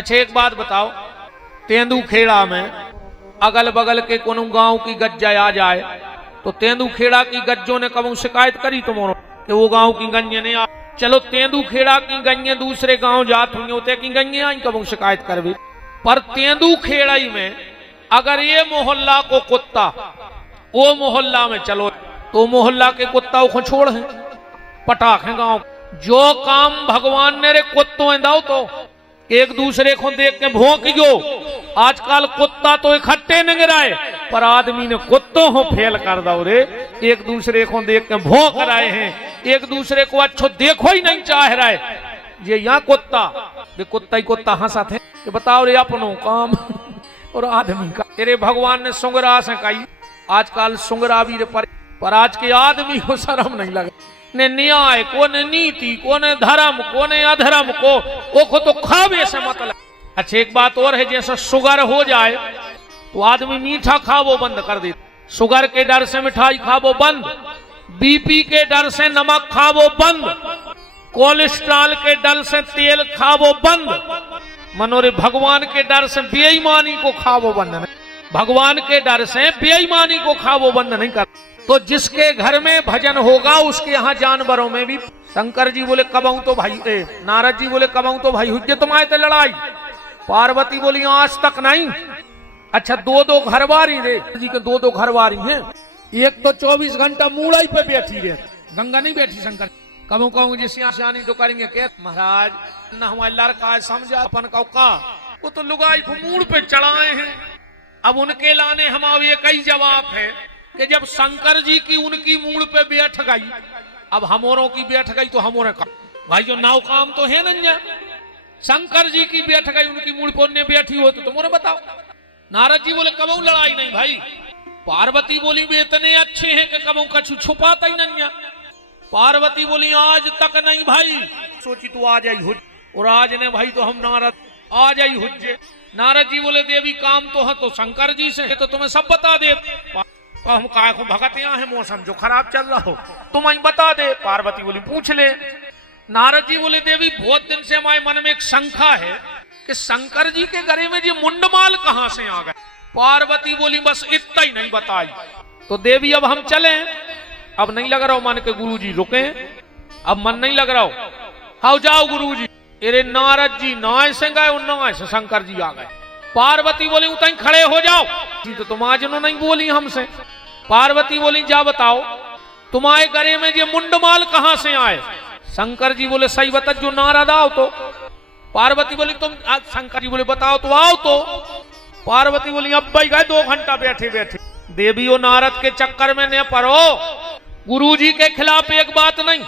अच्छा एक बात बताओ, तेंदू खेड़ा में अगल बगल के कोनो गांव की गज्जा आ जाए तो तेंदू खेड़ा की गज्जों ने कब शिकायत करी तुम्हारो कि वो गांव की गंजे ने आ। चलो तेंदू खेड़ा की गंजे दूसरे गांव जात हुई होते की गंजे आई कब शिकायत करवी, पर तेंदू खेड़ाई में अगर ये मोहल्ला को कुत्ता वो मोहल्ला में चलो तो मोहल्ला के कुत्ता को छोड़ है पटाख है गांव। जो काम भगवान ने रे कुत्तों दाओ तो एक दूसरे को देख के भौंक गयो। आजकल कुत्ता तो इकट्ठे नहीं गिराए पर आदमी ने कुत्तों को फेल कर दो रे, एक दूसरे को देख के भौंक रहे हैं, एक दूसरे को अच्छो देखो ही नहीं चाह रहा है। ये यहाँ कुत्ता ही कुत्ता हंसा थे कि बताओ रे अपनों काम और आदमी का। तेरे भगवान ने सुंगरा से कही आजकल सुंगरा भी पर आज के आदमी को शर्म नहीं लगे ने न्याय को ने नीति को ने धर्म को ने अधर्म को तो खावे से मतलब। अच्छा एक बात और है, जैसे शुगर हो जाए तो आदमी मीठा खावो बंद कर दे, शुगर के डर से मिठाई खावो बंद, बीपी के डर से नमक खावो बंद, कोलेस्ट्रॉल के डर से तेल खावो बंद, मनोरे भगवान के डर से बेईमानी को खावो बंद नहीं, भगवान के डर से बेईमानी को खावो बंद नहीं कर। तो जिसके घर में भजन होगा उसके यहाँ जानवरों में भी। शंकर जी बोले कबहू तो भाई नारद जी बोले कबहू तो भाई हुज्जे तुम्हारे तो लड़ाई। पार्वती बोली आज तक नहीं। अच्छा दो घरवारी रे जी के दो घरवारी हैं, एक तो 24 घंटा मूड़ाई पे बैठी रे, गंगा नहीं बैठी शंकर। कहूँ जिसे सियानी तो करेंगे के महाराज न हमारे लड़का समझा अपन का वो तो लुगाई को मूड़ पे चढ़ाए हैं। अब उनके लाने हमारे कई जवाब है कि जब शंकर जी की उनकी मूड़ पे बैठ गई, अब हमोरों की बैठ गई तो हमोरे का भाई जो नाव काम तो है नहीं। शंकर जी की बैठ गई उनकी मूड़ पर उन्हें बैठी हो तो तुमने बताओ। नारद जी बोले कबू लड़ाई नहीं भाई। पार्वती बोली वे इतने अच्छे हैं कि कबू कछु छुपाता ही नहीं। पार्वती बोली आज तक नहीं भाई, सोची तू आ जाई हुज और आज ने भाई तो हम नारद आ जाई हुज्जे। नारद जी बोले देवी काम तो है तो शंकर जी से तो तुम्हें सब बता दे, तो हम काय को भगत यहाँ है, मौसम जो खराब चल रहा हो तुम ही बता दे। पार्वती बोली पूछ ले। नारद जी बोले देवी बहुत दिन से हमारे मन में एक शंका है कि शंकर जी के गले में ये मुंडमाल कहाँ से आ गए। पार्वती बोली बस इतना ही नहीं बताई। तो देवी अब हम चले, अब नहीं लग रहा हो मन के गुरुजी रुके, अब मन नहीं लग रहा हो, हाँ जाओ गुरुजी। अरे नारद जी ना से गए उन से शंकर जी आ गए। पार्वती बोली उतनी खड़े हो जाओ जी, तो तुम आज नहीं बोली हमसे। पार्वती बोली जा बताओ तुम्हारे गले में ये मुंडमाल कहाँ से आए। शंकर जी बोले सही बता जो नारद आओ तो। पार्वती बोली तुम आज शंकर जी बोले बताओ तो आओ तो। पार्वती बोली अब भाई गए 2 घंटा बैठे बैठे। देवी और नारद के चक्कर में न पड़ो, गुरुजी के खिलाफ एक बात नहीं,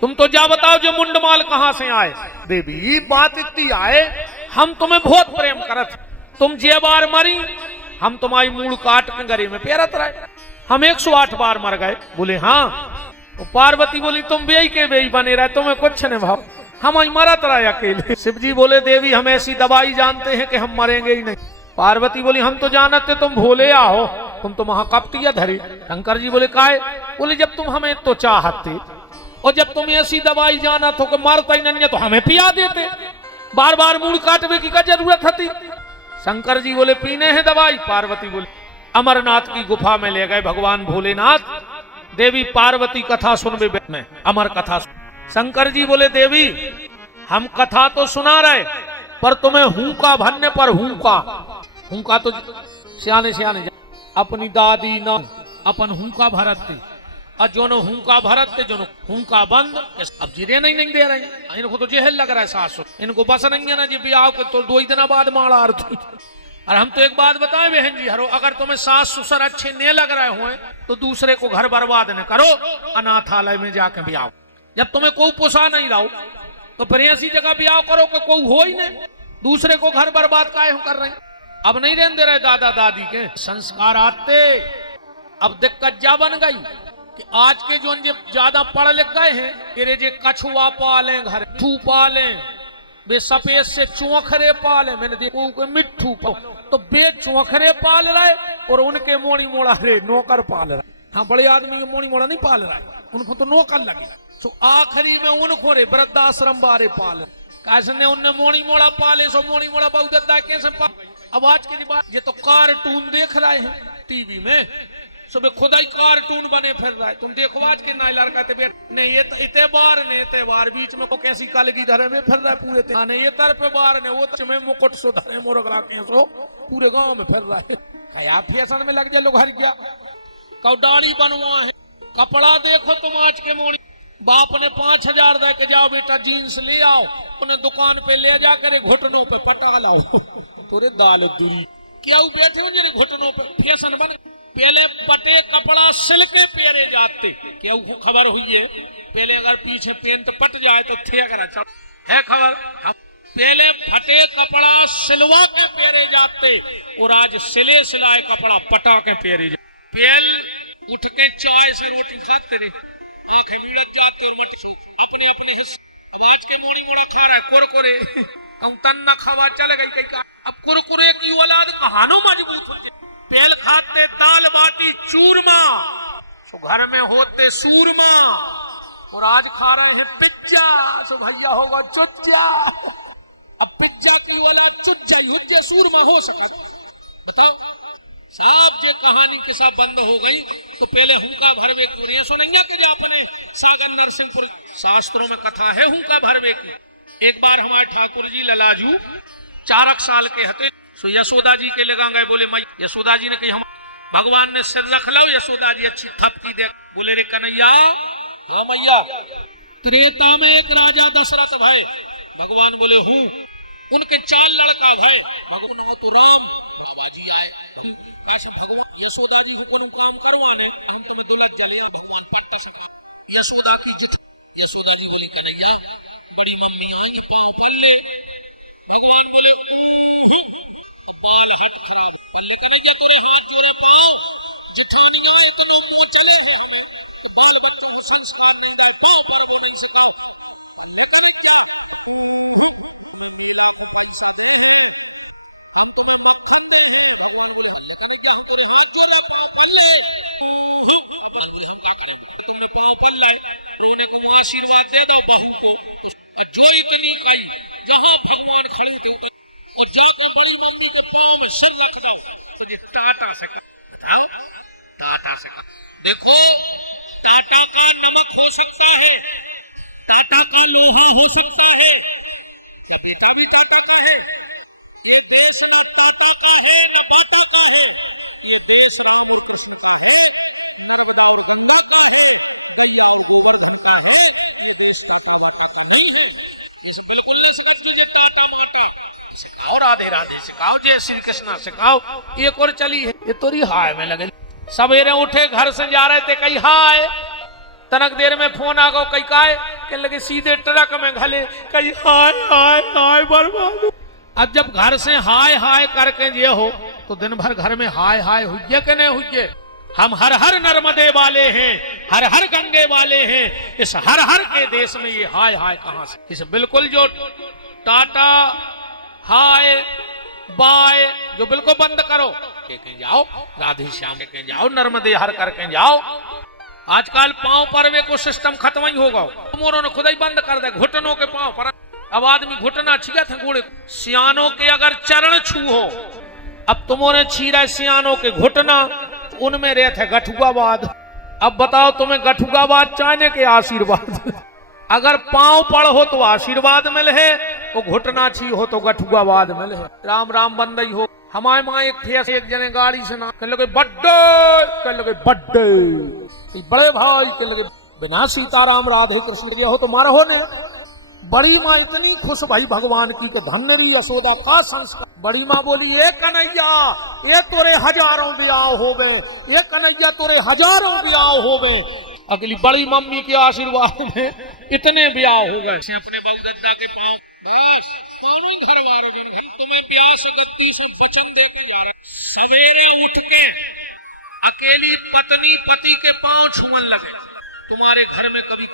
तुम तो जा बताओ जो मुंडमाल कहाँ से आए। देवी बात इतनी आए हम तुम्हें बहुत प्रेम करत, तुम जे बार मरी हम तुम्हारी मूड़ काट के गरे में पेरत रहे, हम 108 बार मर गए। बोले हाँ। तो पार्वती बोली तुम बेई के बेई बने रहे, तुम्हें कुछ नहीं भाव, हम ही मरत रहे अकेले। शिव जी बोले देवी हम ऐसी दवाई जानते हैं कि हम मरेंगे ही नहीं। पार्वती बोली हम तो जानते तुम भोले आओ, तुम तो महाकपटिया धरे। शंकर जी बोले काहे। बोले जब तुम हमें तो चाहते और जब तुम ऐसी दवाई जाना तो मरता ही नहीं तो हमें पिया देते, बार बार मूड काटने की क्या जरूरत थी। शंकर जी बोले पीने हैं दवाई। पार्वती बोली अमरनाथ की गुफा में ले गए भगवान भोलेनाथ। देवी पार्वती कथा सुनबे में अमर कथा शंकर जी बोले देवी हम कथा तो सुना रहे पर तुम्हें हुंका भरने पर हुंका तो सियाने सियाने अपनी दादी न अपन हुंका भरते और जोनो हुंका भरते जोनो हुंका बंद। अब जिरे नहीं दे रहे, इनको तो जेहल लग रहा है सासु, इनको बस नहीं है ना जी ब्याह के तो 2 दिन बाद माड़ा आरती। और हम तो एक बात बताएं बहन जी, हरो अगर तुम्हें सास ससुर अच्छे नहीं लग रहे हुए तो दूसरे को घर बर्बाद न करो, अनाथालय में जाके ब्याह। जब तुम्हें कोई पोसा नहीं रहो तो फिर ऐसी जगह ब्याह करो कि कोई हो ही नहीं, दूसरे को घर बर्बाद काहे कर रहे। अब नहीं रहने दे रहे दादा दादी के संस्कार आते। अब दिक्कत जा बन गई कि आज के जो ज्यादा पढ़ लिख गए हैं तेरे जे कछुआ पाले घर मिट्ठू पाले, बे सफेद से चौखरे पाले, मैंने देखो मिट्ठू तो बे चौखरे पाल रहे और उनके मोड़ी मोड़ा रे नौकर पाल रहे। हाँ बड़े आदमी के मोड़ी मोड़ा नहीं पाल रहा है, उनको तो नौकर लगे। तो आखिरी में उनको रे वृद्धाश्रम बारे पाल कैसे ने उनने मोड़ी मोड़ा पाले सो मोड़ी मोड़ा बहुत देता है कैसे अब आज की बात ये तो कार्टून देख रहे हैं टीवी में सुबह खुदा ही कार्टून बने फिर रहा है। तुम देखो आज के नाई लड़का नहीं ये इतने बार बीच में को कैसी काले की धरे में फिर रहा है पूरे नहीं ये तर पे बार ने वो में मुकुट सो धरे मोरगला के सो पूरे गांव में फिर रहा है। क्या फैशन में लग जाए लोग हर गया कौ दाढ़ी बनवा है कपड़ा देखो तुम आज के मोड़ी बाप ने 5,000 दे के जाओ बेटा जीन्स ले आओ उन्हें दुकान पे ले जा कर घुटनों पे पटा लाओ तोरे दाल दूरी क्या बैठे हो जरे घुटनों पे फैशन बन पहले पटे कपड़ा सिल के पेरे जाते क्या खबर हुई है पहले अगर पीछे पेंट पट जाए तो थे अगर है खबर पहले फटे कपड़ा सिलवा के पेरे जाते और आज सिले सिलाए कपड़ा पटा के पेरे जाते पहल उठ के चाय से रोटी खाते रहे आंखें मुड़क जाते और मट सो अपने अपने आवाज के मोड़ी मोड़ा खा रहा है कुरकुरे तन न खावा चल गई कहीं अब कुरकुरे की औलाद कहानो मजबूत होती पहल खाते दाल बाटी चूरमा सो घर में होते सूरमा और आज खा रहे हैं पिज्जा सो भैया होगा चुच्चा अब पिज्जा की औलाद चुच्चा हुज्जे सूरमा हो सका बताओ साहब जे कहानी के साथ बंद हो गई तो पहले हुंका भरवे की सुनैया के जो अपने सागर नरसिंहपुर शास्त्रों में कथा है हुंका भरवे की। एक बार हमारे ठाकुर जी ललाजू 4 साल के हते सो यशोदा जी के लगा गए बोले मैं यशोदा जी ने कही हम भगवान ने सिर रख लो यशोदा जी अच्छी थपकी दे बोले रे कन्हैया जो मैया त्रेता में एक राजा दशरथ भय भगवान बोले हूँ उनके 4 लड़का भय भगवान तो राम बाबा जी आए ऐसे भगवान यशोदा जी से कोनो काम करवाने हम तुम्हें दुलत जलिया भगवान पट्टा सका यशोदा की यशोदा जी बोले कन्हैया बड़ी मम्मी आई पाँव पल्ले भगवान बोले पाल हाथ खराब पल्ले कन्हैया तोरे हाथ तोरे पाँव जिठानिया इतनो मुंह चले हैं तो बाल बच्चों को संस्कार नहीं था पाँव पर वो नहीं सिखाओ मतलब क्या आशीर्वाद दे दो बहू को जो इतनी कही कहाँ भगवान खड़े थे तो जाकर बड़ी मम्मी के पाँव में सर रख दो टाटा से देखो टाटा का नमक हो सकता है टाटा का लोहा हो सकता है सभी भी टाटा का है जो देश का टाटा का है न माता का है ये देश राम और कृष्ण का है गंगा का है नैया और गोबर गंगा है और राधे राधे सिखाओ जय श्री कृष्णा सिखाओ एक और चली है ये तोरी हाय में लगे सवेरे उठे घर से जा रहे थे कहीं हाय तनक देर में फोन आ गो कहीं काय के लगे सीधे ट्रक में घले कहीं हाय हाय हाय बर्बाद। अब जब घर से हाय हाय करके ये हो तो दिन भर घर में हाय हाय हुई के नहीं हुई हम हर हर नर्मदे वाले हैं हर हर गंगे वाले हैं इस हर हर के देश में ये हाय हाय कहां से इस बिल्कुल जो टाटा हाय बाय जो बिल्कुल बंद करो कहीं जाओ राधे श्याम के जाओ नर्मदे हर करके जाओ आजकल पांव परवे को सिस्टम खत्म ही होगा मोरों ने खुद ही बंद कर दे घुटनों के पांव पर अब आदमी घुटना छिया थे घोड़े सियानों के अगर चरण छू हो अब तुम्हारे छी रहे सियानों के घुटना उनमें रहते गठुआवाद। अब बताओ तुम्हें गठुआवाद चाहने के आशीर्वाद अगर पांव पड़ हो तो आशीर्वाद मिले है वो घुटना छी हो तो गठुआवाद मिले है। राम राम बंदई हो हमारे माँ एक थे एक जने गाड़ी से ना कह लगे बड्डे बड़े भाई कह लगे बिना सीताराम राधे कृष्ण के हो तो मारा हो ने बड़ी माँ इतनी खुश भाई भगवान की कि धन्य री यशोदा का संस्कार। बड़ी माँ बोली ए कन्हैया ये तोरे हजारों ब्याह हो गए ये कन्हैया तोरे हजारों ब्याह हो गए। अगली बड़ी मम्मी के आशीर्वाद में इतने ब्याह हो गए अपने बाबू दद्दा के पाँव बस कौन ही घर वाले तुम्हें प्यास गद्दी से वचन दे के जा रहा सवेरे उठ के अकेली पत्नी पति के पाँव छुअन लगे तुम्हारे घर में कभी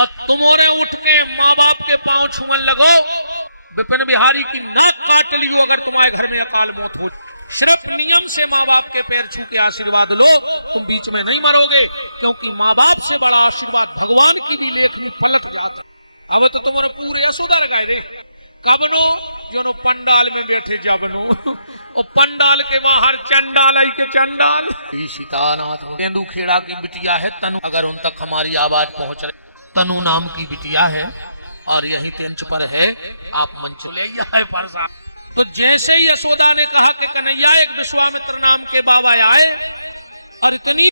और तुम्हारे उठ के माँ बाप के पांव छुअन लगो विपिन बिहारी की नाक काट लियो अगर तुम्हारे घर में अकाल मौत हो सिर्फ नियम से माँ बाप के पैर छू के आशीर्वाद लो तुम बीच में नहीं मरोगे क्योंकि माँ बाप से बड़ा आशीर्वाद भगवान की भी लेख में पलट जाते अब तो तुम्हारे पूरे यशोदा लगाए रे कबनो जो पंडाल में बैठे जबनो और पंडाल के बाहर चंडाल आई के चंडाल। सीतानाथ तेंदू खेड़ा की बिटिया है तनु, अगर उन तक हमारी आवाज पहुंच रही, तनु नाम की बिटिया है और यही तेंच पर है, आप मंच ले आए परसा। तो जैसे ही यशोदा ने कहा कि कन्हैया एक विश्वामित्र नाम के बाबा आए और इतनी